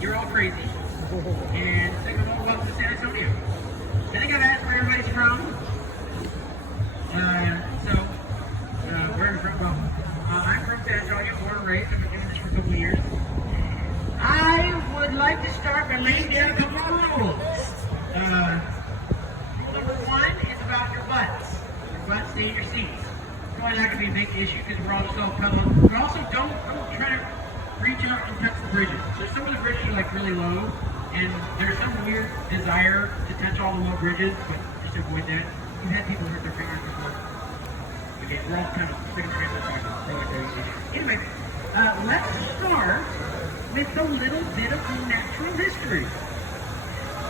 you're all crazy. And they go, oh, welcome to San Antonio. And I got asked where everybody's from. Where are you from? Well, I'm from San Antonio, born and raised. I've been doing this for a couple of years. I would like to start by laying down a couple of rules. Rule number one is about your butts. Your butts stay in your seats. Probably not going to be a big issue because we're all just all cuddling. But also don't try to reach out and touch the bridges. So some of the bridges are like really low, and there's some weird desire to touch all the low bridges, but just avoid that. You've had people hurt their fingers before. Okay, we're all kind of sick of transitioning. Anyway, let's start with a little bit of natural history.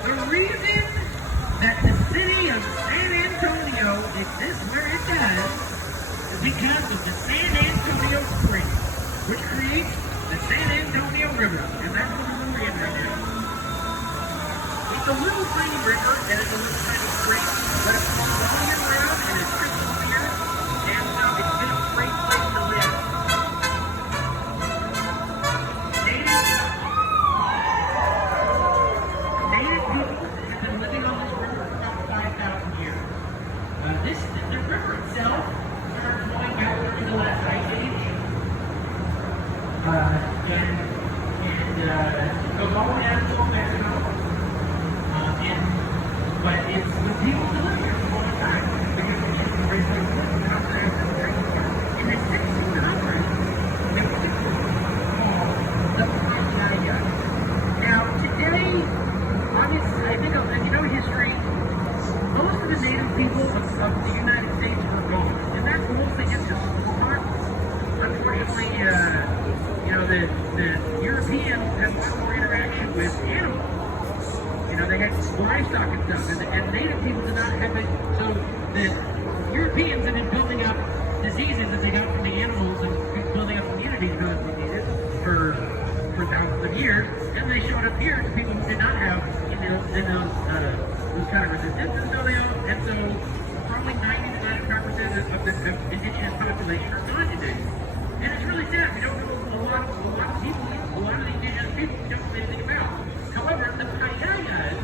The reason that the city of San Antonio exists where it does is because of the San Antonio Spring, which creates the San Antonio River, and that's what we're in right now. It's a little tiny river and it's a little tiny spring, but it's all year round and it's crystal clear, and it's been a great place to live. Native people have been living on this river for about 5,000 years. The river itself started flowing back to the last ice age. It goes all the way down to Mexico. But it's the people that live here for a long time. Because it's originally in the 1600s, there was a group called the Payaya. Now, today, obviously, I think if you know history, most of the native people of the United States were gone. And that's mostly into smallpox. Unfortunately, the Europeans have much more interaction with animals. They had livestock and stuff, and native people did not have it. So the Europeans have been building up diseases that they got from the animals and building up immunities because they needed for thousands of years. And they showed up here to people who did not have those kind of resistances. And so probably 90 to 95% of the indigenous population are gone today. And it's really sad. We don't know a lot of people, a lot of the indigenous people we don't know anything about. However, the Payayas,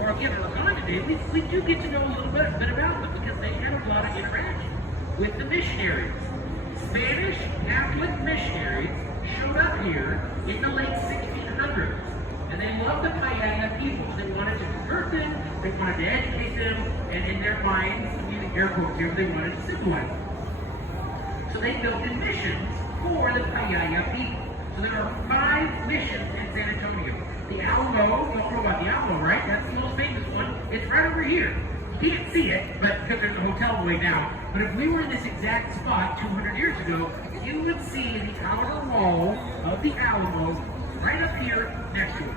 or again, are gone today, we do get to know a little bit about them because they had a lot of interaction with the missionaries. Spanish Catholic missionaries showed up here in the late 1600s. And they loved the Payaya people. They wanted to convert them, they wanted to educate them, and in their minds, using air quotes here, they wanted to civilize them. So they built missions for the Payaya people. So there are 5 missions in San Antonio. The Alamo, you all know about the Alamo, right? That's the most famous one. It's right over here. You can't see it, but because there's a hotel way now. But if we were in this exact spot 200 years ago, you would see the outer wall of the Alamo right up here next to it.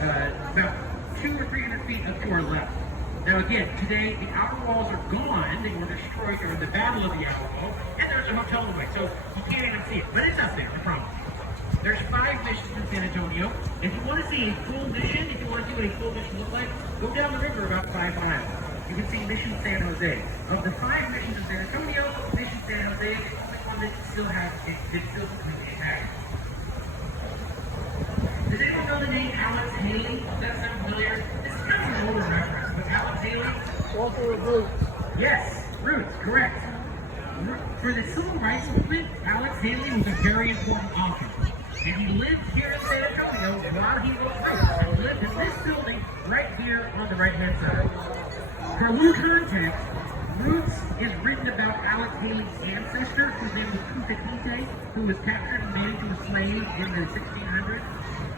About 200 or 300 feet up to our left. Now again, today the outer walls are gone. They were destroyed during the Battle of the Alamo, and there's a hotel in the way, so you can't even see it. But it's up there, I promise. There's 5 missions in San Antonio. If you want to see a full mission, if you want to see what a full mission looks like, go down the river about 5 miles. You can see Mission San Jose. Of the 5 missions in San Antonio, Mission San Jose is the only one that still has it's still completely intact. Does anyone know the name Alex Haley? Does that sound familiar? This is kind of an older reference, but Alex Haley? Also with Roots. Yes, Roots, correct. For the civil rights movement, Alex Haley was a very important author. And he lived here in San Antonio while he wrote Roots. And he lived in this building right here on the right-hand side. For a little context, Roots is written about Alex Haley's ancestor, whose name was Tutakite, who was captured and made into a slave in the 1600s.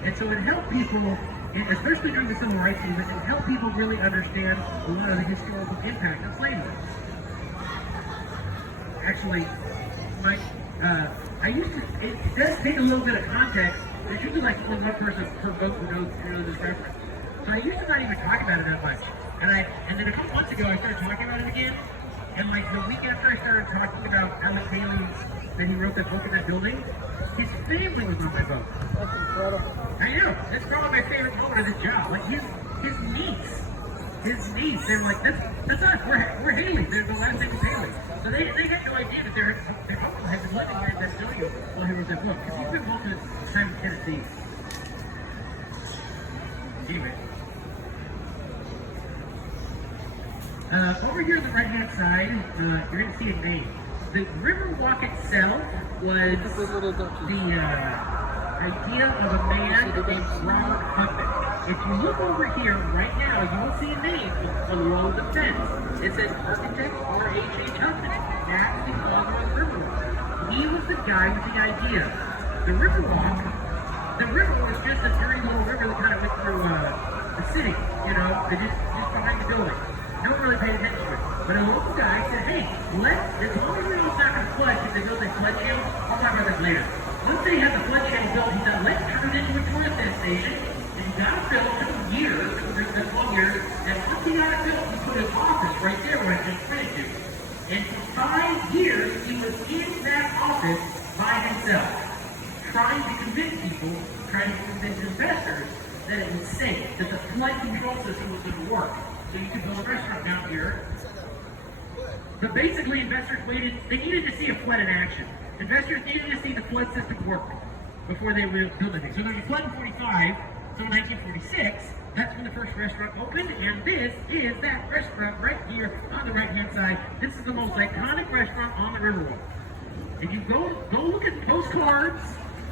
And so it helped people, and especially during the civil rights movement, it helped people really understand a lot of the historical impact of slavery. Actually, it does take a little bit of context. There's usually like only one person per boat who knows this reference. So I used to not even talk about it that much. And then a couple months ago, I started talking about it again. And like the week after I started talking about Alex Haley, that he wrote that book in that building, his family was on my boat. That's incredible. I know. That's probably my favorite moment of this job. Like his niece, they were like, that's us. We're Haley. The last name is Haley. So they had no idea that their uncle had been living here in that studio while he wrote that book. Because he's been home to time in Tennessee. Anyway. Over here on the right-hand side, you're going to see a name. The Riverwalk itself was the idea of a man named Robert Huffman. If you look over here right now, you will see a name below the fence. It says Architect R.H.H. Huffman. That's the author of the Riverwalk. He was the guy with the idea. The river was just a dirty little river that kind of went through the city, you know, just behind the building. No one really paid attention to it. But a local guy said, hey, as long as it's not going to flood, because they built a flood channel, I'll talk about this later. Once they had the flood channel built, he said, let's turn it into a tourist destination. And he got it built, it took years, it took 12 years, and once he got it built, he put his office right there where I just finished it. And for 5 years, he was in that office by himself, trying to convince people, trying to convince investors that it was safe, that the flood control system was going to work. So you could build a restaurant down here. But basically, investors waited. They needed to see a flood in action. Investors needed to see the flood system work before they would build anything. So there's a flood in 45. So in 1946, that's when the first restaurant opened. And this is that restaurant right here on the right-hand side. This is the most iconic restaurant on the Riverwalk. If you go look at postcards,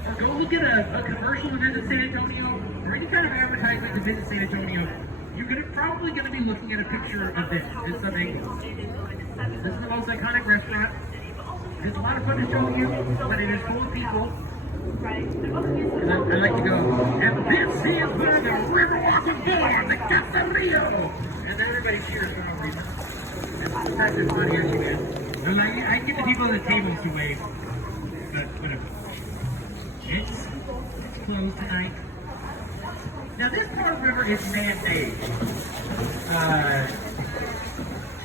or go look at a commercial to visit San Antonio, or any kind of advertisement to visit San Antonio, you're probably going to be looking at a picture of this. This is the most iconic restaurant. It's a lot of fun to show you, but it is full of people. I like to go, and this is where the Riverwalk was born, the Caserio! And then everybody cheers for no reason. That's as funny as you get. I get the people at the tables to wave, but whatever. It's closed tonight. Now this part of the river is man-made.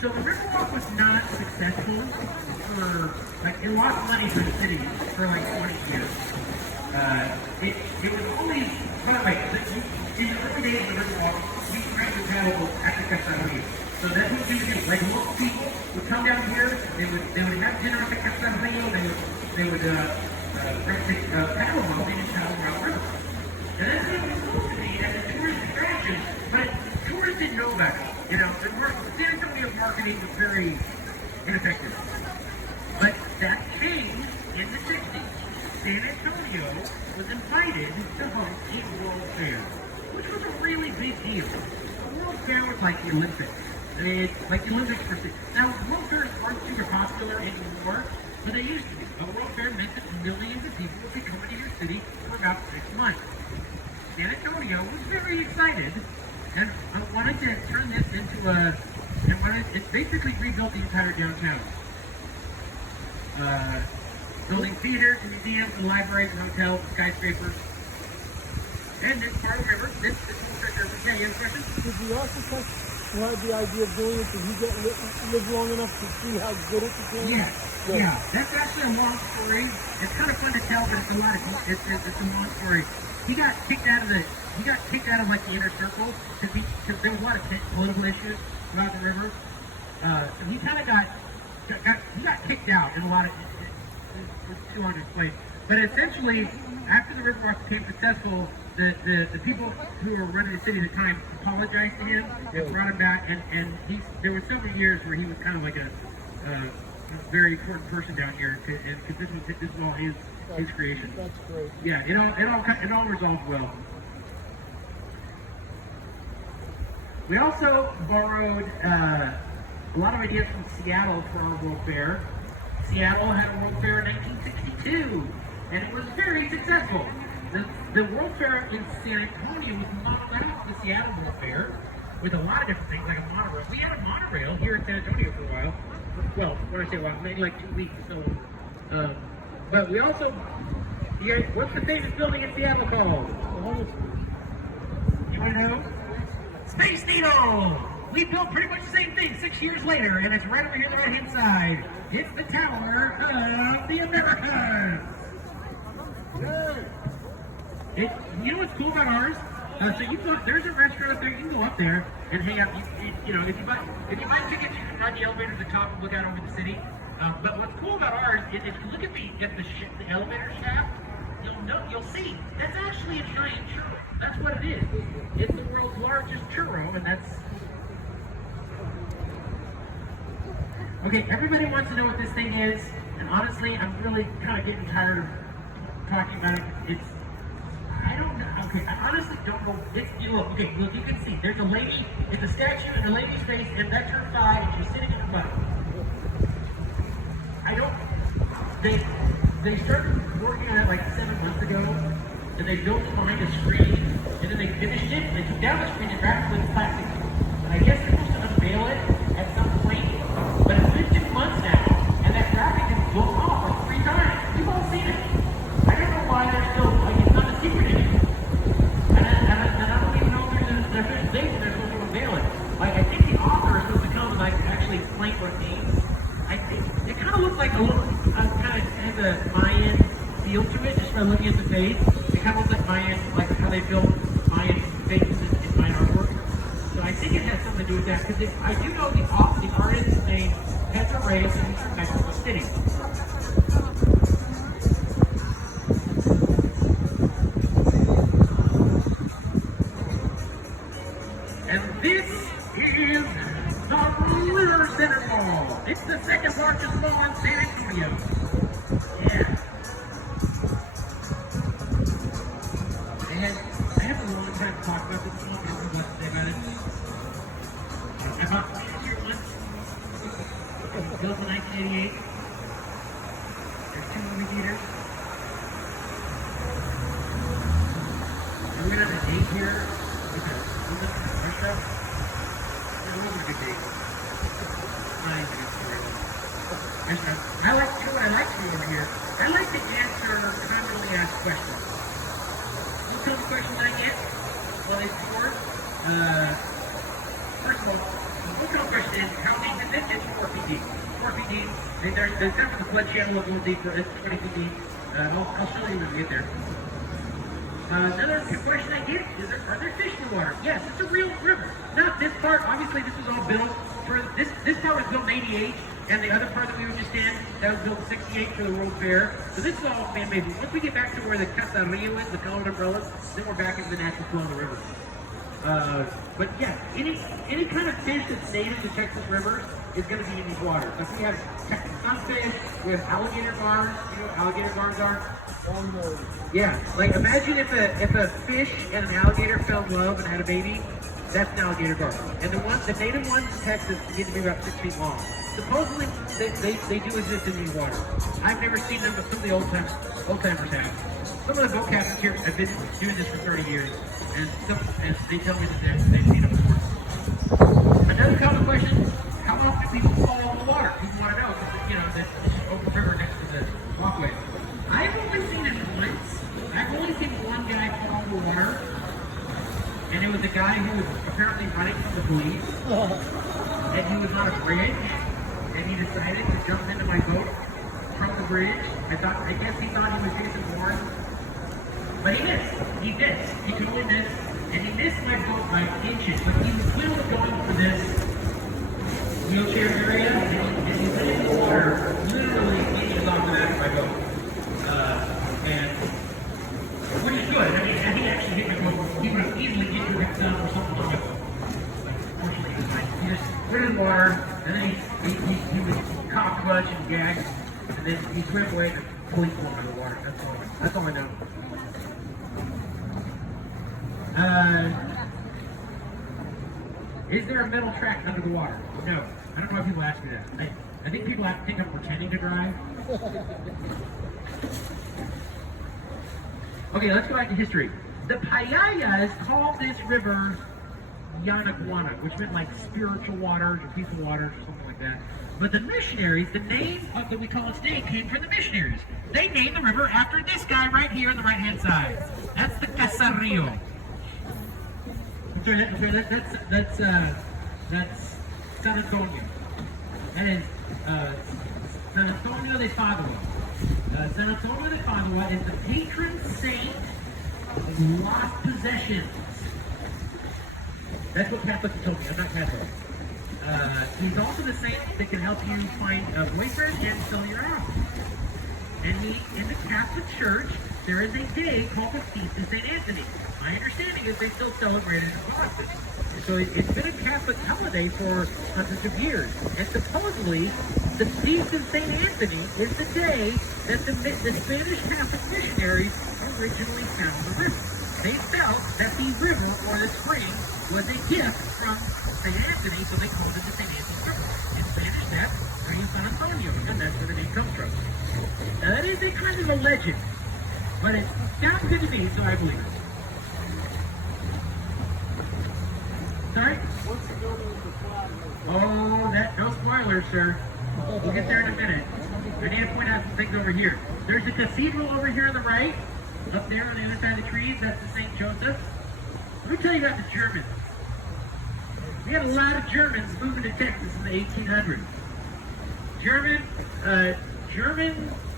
So the Riverwalk was not successful it lost money for the city for like 20 years. It was only, by the way, in the early days of the Riverwalk, we tried to travel at the Caserio. So that's what we do. Like local people would come down here, they would have dinner at the Caserio, they would paddle boating and travel around the river. And that's what it was supposed to be as a tourist attraction, but tourists didn't know about it. You know, San Antonio marketing was very ineffective. But that changed in the 60s. San Antonio was invited to host a World Fair, which was a really big deal. A World Fair was like the Olympics. Like the Olympics for cities. Now, World Fairs aren't super popular anymore, but they used to be. A World Fair meant that millions of people would be coming to your city for about 6 months. San Antonio was very excited and wanted to turn this into it basically rebuilt the entire downtown. Building theaters, museums, and libraries, and hotels, and skyscrapers. And this part of the river, this whole stretch of river. Yeah, you have a question? Did the architect who had the idea of doing it, did he live long enough to see how good it became? Yeah. That's actually a long story. It's kind of fun to tell, but it's a long story. He got kicked out of like the inner circle because there was a lot of political issues about the river. So he kind of got kicked out in a lot of. It's too hard to explain. But essentially, after the Riverwalk became successful, the people who were running the city at the time apologized to him and brought him back. And there were several years where he was kind of like a very important person down here, because this was all his creation. That's great. Yeah, it all resolved well. We also borrowed a lot of ideas from Seattle for our World Fair. Seattle had a World Fair in 1962, and it was very successful. The World Fair in San Antonio was modeled after the Seattle World Fair with a lot of different things, like a monorail. We had a monorail here in San Antonio for a while. Well, when I say a while, maybe like 2 weeks. So, but we also, what's the famous building in Seattle called? You want to know? Space Needle! We built pretty much the same thing 6 years later, and it's right over here on the right-hand side. It's the Tower of the Americas. You know what's cool about ours? There's a restaurant up there. You can go up there and hang out. If you buy tickets, you can ride the elevator to the top and look out over the city. But what's cool about ours is if you look at the elevator shaft, you'll see that's actually a giant churro. That's what it is. It's the world's largest churro, and that's. Okay, everybody wants to know what this thing is, and honestly, I'm really kind of getting tired of talking about it. I don't know. Okay, I honestly don't know. Look, you can see there's a lady. It's a statue in a lady's face, and that's her thigh, and she's sitting in the mud. I don't. They started working on it like 7 months ago, and they built behind a screen, and then they finished it, and they took down the screen and wrapped it with plastic. And I guess they're supposed to unveil it at some point, but it's been 2 months now, and that graphic has blown off like 3 times. We've all seen it. I don't know why they're still, like, it's not a secret anymore. And I don't even know if there's an official date when they're supposed to unveil it. Like, I think the author is supposed to come and, like, actually explain what it means. I think it kind of looks like a little, kind of has a Mayan feel to it, just by looking at the face. It kind of looks like Mayan, like how they built Mayan faces in Mayan artwork. So I think it has something to do with that, because I do know the artist is named Petra Reyes, and he's from Mexico City. And this is the River Center Mall. It's the second largest mall in San Antonio. Yeah. I have a long time to talk about this mall. I don't know what to say about it. I bought tickets here once. It was built in 1988. There's 2 movie theaters. And we're gonna have a date here with a restaurant. It was a good date. Not even a good story. I like to do over here. I like to answer commonly asked questions. What kind of questions I get? Well, it's short. First of all, what kind of question is how deep is it? It's 4 feet deep. 4 feet deep. There's definitely a flood channel a little deeper. It's 20 feet deep. I'll show you when we get there. Another question I get is, are there fish in the water? Yes, it's a real river. Not this part. Obviously, this was all built for this part was built in '88, and the other part that we were just in that was built in '68 for the World Fair. So this is all man-made. Once we get back to where the Casarillo is, the colored umbrellas, then we're back into the natural flow of the river. But yeah, any kind of fish that's native to Texas rivers is going to be in these waters. Like we have Texas sunfish, we have alligator bars. You know what alligator bars are? Oh no. Yeah, like imagine if a fish and an alligator fell in love and had a baby. That's an alligator bar. And the native ones in Texas get to be about 6 feet long. Supposedly, they do exist in these waters. I've never seen them, but some of the old timers have. Some of the boat captains here have been doing this for 30 years, and they tell me that they've seen them before. Another common question: how often do people fall in the water? People want to know because this open river next to the walkway. I've only seen it once. I've only seen one guy fall in the water, and it was a guy who was apparently running from the police, and he was on a bridge, and he decided to jump into my boat from the bridge. I guess he thought he was Jason Bourne, but he missed. He missed. He totally missed, and he missed my boat by inches. Like he was clearly going for this wheelchair area, and he went in the water literally inches off the back of my boat. And which is good. I mean, he actually hit my boat. He would have easily injured himself or something like that. Fortunately, he just went in the water, and then he was cocked a bunch and gagged, and then he swam away and the police pulled him out of the water. That's all I know. Is there a metal track under the water? No. I don't know why people ask me that. I think people have to think I'm pretending to drive. Okay, let's go back to history. The Payayas called this river Yanaguana, which meant like spiritual waters or peaceful waters or something like that. But the missionaries, the name that we call its name came from the missionaries. They named the river after this guy right here on the right-hand side. That's the Casarillo. That's San Antonio. That is San Antonio de Padua. San Antonio de Padua is the patron saint of lost possessions. That's what Catholics told me. I'm not Catholic. He's also the saint that can help you find a boyfriend and sell your house. And he, in the Catholic Church, there is a day called the Feast of St. Anthony. My understanding is they still celebrate it in Boston. So it's been a Catholic holiday for hundreds of years. And supposedly, the Feast of St. Anthony is the day that the Spanish Catholic missionaries originally found the river. They felt that the river or the spring was a gift from St. Anthony, so they called it the St. Anthony River. In Spanish, that's Rio San Antonio, and that's where the name comes from. Now, that is a kind of a legend, but it sounds good to me, so I believe it. Sorry? What's the building with the flag? Oh, no spoilers, sir. We'll get there in a minute. I need to point out some things over here. There's a cathedral over here on the right. Up there on the other side of the trees, that's the St. Joseph. Let me tell you about the Germans. We had a lot of Germans moving to Texas in the 1800s. German,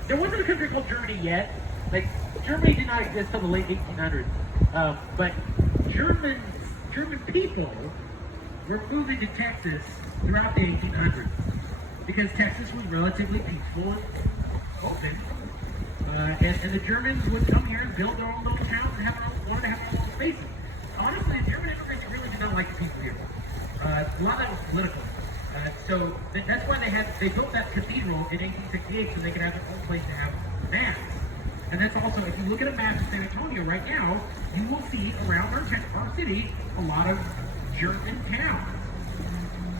there wasn't a country called Germany yet. Like, Germany did not exist until the late 1800s. But German people were moving to Texas throughout the 1800s because Texas was relatively peaceful and open. And the Germans would come here and build their own little towns and wanted to have their own spaces. Honestly, the German immigrants really did not like the people here. A lot of that was political. So that's why they built that cathedral in 1868 so they could have their own place to have mass. And that's also, if you look at a map of San Antonio right now, you will see around our city a lot of German towns.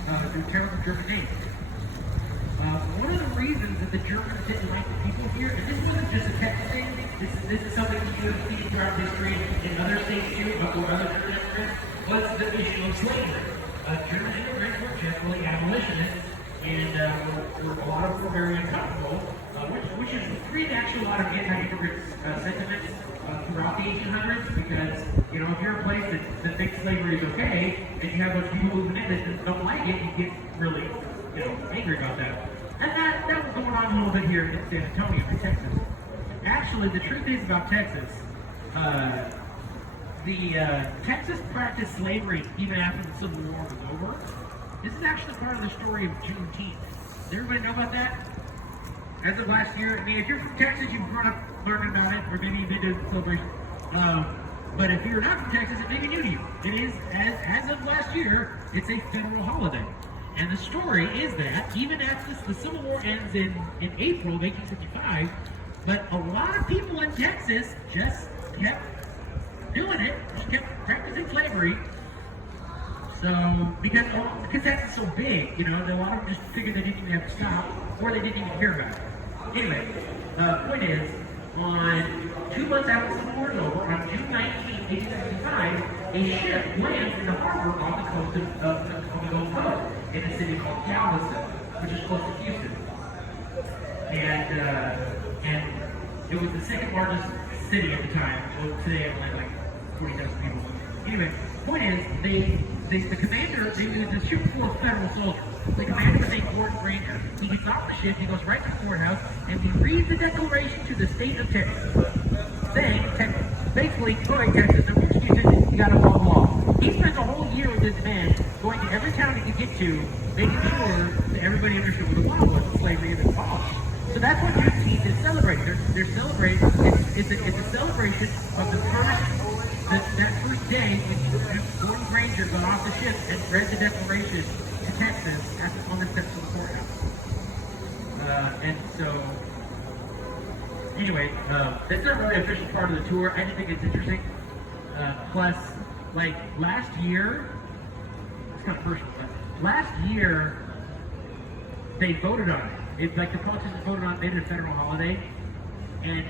They're towns with German names. One of the reasons that the Germans didn't like the people here, and this wasn't just a Texas thing, this is something that you have seen throughout history in other states too, or other German immigrants, was the issue of slavery. German immigrants were generally abolitionists, and a lot of them were very uncomfortable, which is created actually a lot of anti-immigrant sentiments throughout the 1800s, because, you know, if you're a place that thinks slavery is okay, and you have those people moving in that don't like it, you get really, angry about that. And that was going on a little bit here in San Antonio, in Texas. Actually, the truth is about Texas, Texas practiced slavery even after the Civil War was over. This is actually part of the story of Juneteenth. Does everybody know about that? As of last year, I mean, if you're from Texas, you've grown up learning about it, or maybe you've been to the celebration. But if you're not from Texas, it may be new to you. It is, as of last year, it's a federal holiday. And the story is that even after the Civil War ends in April of 1865, but a lot of people in Texas just kept doing it, just kept practicing slavery. So, because Texas is so big, a lot of them just figured they didn't even have to stop, or they didn't even hear about it. Anyway, point is, on 2 months after the Civil War is over, on June 19, 1865, a ship lands in the harbor on the coast of the Gulf Coast in a city called Galveston, which is close to Houston. And it was the second largest city at the time. Well, today it only like 40,000 people. Anyway, point is, the commander, it was a ship full of federal soldiers. The commander was named Gordon Granger. He gets off the ship, he goes right to the courthouse, and he reads the declaration to the state of Texas, saying, basically, going Texas, you gotta follow the law. He spends a whole year with this man, going to every town he could get to, making sure that everybody understood what the law was, and slavery had been abolished. So that's what Juneteenth is celebrating. They're celebrating, it's a celebration of the that first day when Gordon Granger got off the ship and read the declaration to Texas on the steps of the courthouse. And so, anyway, that's not really an official part of the tour. I just think it's interesting. Plus, like last year, it's kind of personal, but last year they voted on it. Like the politicians voted on it, made it a federal holiday, and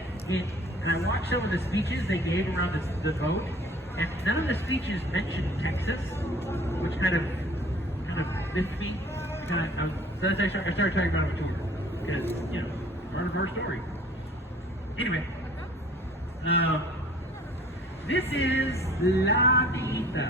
I watched some of the speeches they gave around the vote, and none of the speeches mentioned Texas, which kind of miffed me. So I started talking about it on tour, because, part of our story. Anyway, this is La Villita.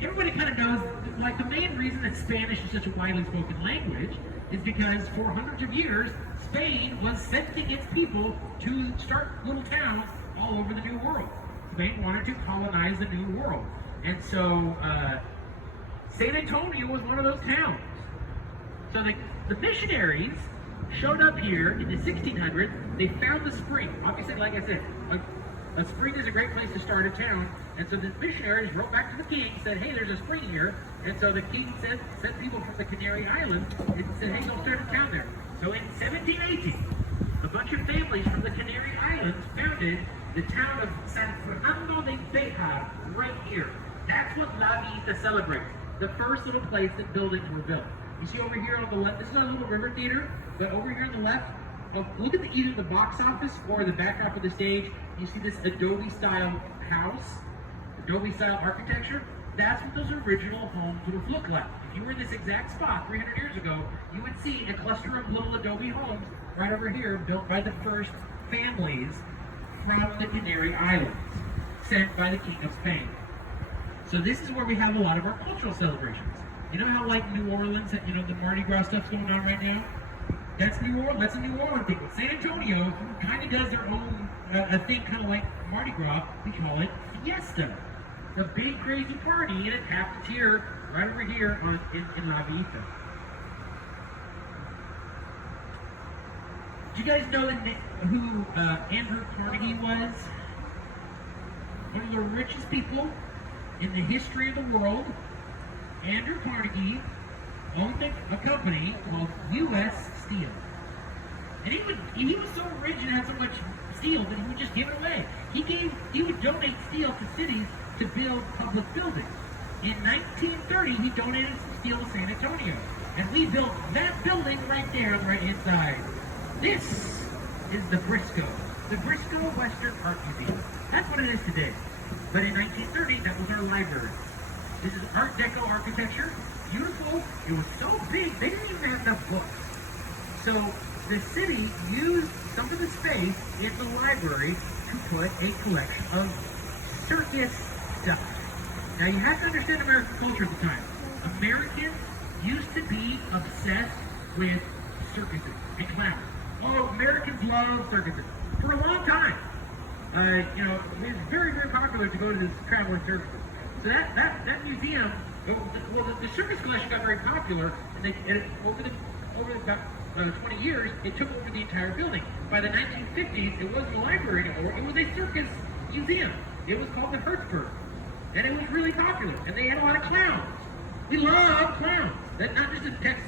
Everybody kind of knows, like, the main reason that Spanish is such a widely spoken language is because for hundreds of years, Spain was sending its people to start little towns all over the New World. Spain wanted to colonize the New World. And so, San Antonio was one of those towns. So the missionaries showed up here in the 1600s. They found the spring. Obviously, like I said, a spring is a great place to start a town. And so the missionaries wrote back to the king, said, hey, there's a spring here. And so the king sent people from the Canary Islands and said, hey, go start a town there. So in 1718, a bunch of families from the Canary Islands founded the town of San Fernando de Bejar right here. That's what La Villita celebrates. The first little place that buildings were built. You see over here on the left, this is our little river theater, but over here on the left, look at either the box office or the backdrop of the stage. You see this Adobe style house, Adobe style architecture. That's what those original homes would have looked like. If you were in this exact spot 300 years ago, you would see a cluster of little Adobe homes right over here built by the first families from the Canary Islands, sent by the King of Spain. So this is where we have a lot of our cultural celebrations. You know how like New Orleans, the Mardi Gras stuff's going on right now? That's New Orleans. That's a New Orleans thing. But San Antonio kind of does their own a thing, kind of like Mardi Gras. We call it Fiesta. The big crazy party, and it happens here, right over here in La Villita. Do you guys know who Andrew Carnegie was? One of the richest people in the history of the world. Andrew Carnegie owned a company called U.S. Steel. And he was so rich and had so much steel that he would just give it away. He would donate steel to cities to build public buildings. In 1930, he donated some steel to San Antonio. And we built that building right there on the right-hand side. This is the Briscoe Western Art Museum. That's what it is today. But in 1930, that was our library. This is Art Deco architecture. Beautiful. It was so big, they didn't even have enough books. So the city used some of the space in the library to put a collection of circus stuff. Now you have to understand American culture at the time. Americans used to be obsessed with circuses and clowns. Oh, Americans love circuses. For a long time. It was very, very popular to go to this traveling circuses. So that museum, the circus collection got very popular, and over the 20 years, it took over the entire building. By the 1950s, it wasn't a library anymore, it was a circus museum. It was called the Hertzberg, and it was really popular, and they had a lot of clowns. We love clowns. That's not just in Texas.